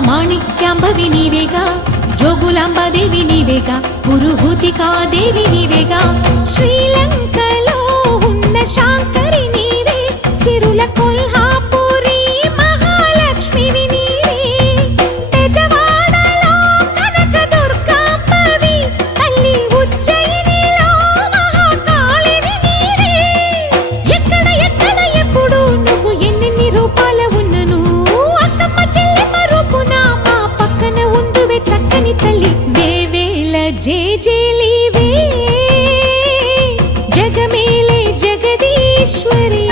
మాణిక్యాంబవి నీవేగా, జోగులాంబాదేవి నీవేగా, పురుహూతికాదేవి నీవేగా. శ్రీలంకలో ఉన్న శాంకరి నీవే, సిరుల కొల్హాపురి మహాలక్ష్మివి నీవే. బెజవాడలో కనక దుర్గాంబవి, తల్లి ఉజ్జయినిలో మహాకాళివి నీవే. ఎక్కడ ఎక్కడ ఎప్పుడు నువ్వు ఎన్నెన్ని రూపాల ఉన్నను, అక్కమ్మ చెల్లెమ్మ రూపున మా పక్కన ఉందువే చక్కని తల్లి. వేవేల జేజేలివే, జగమేలే జగదీశ్వరి.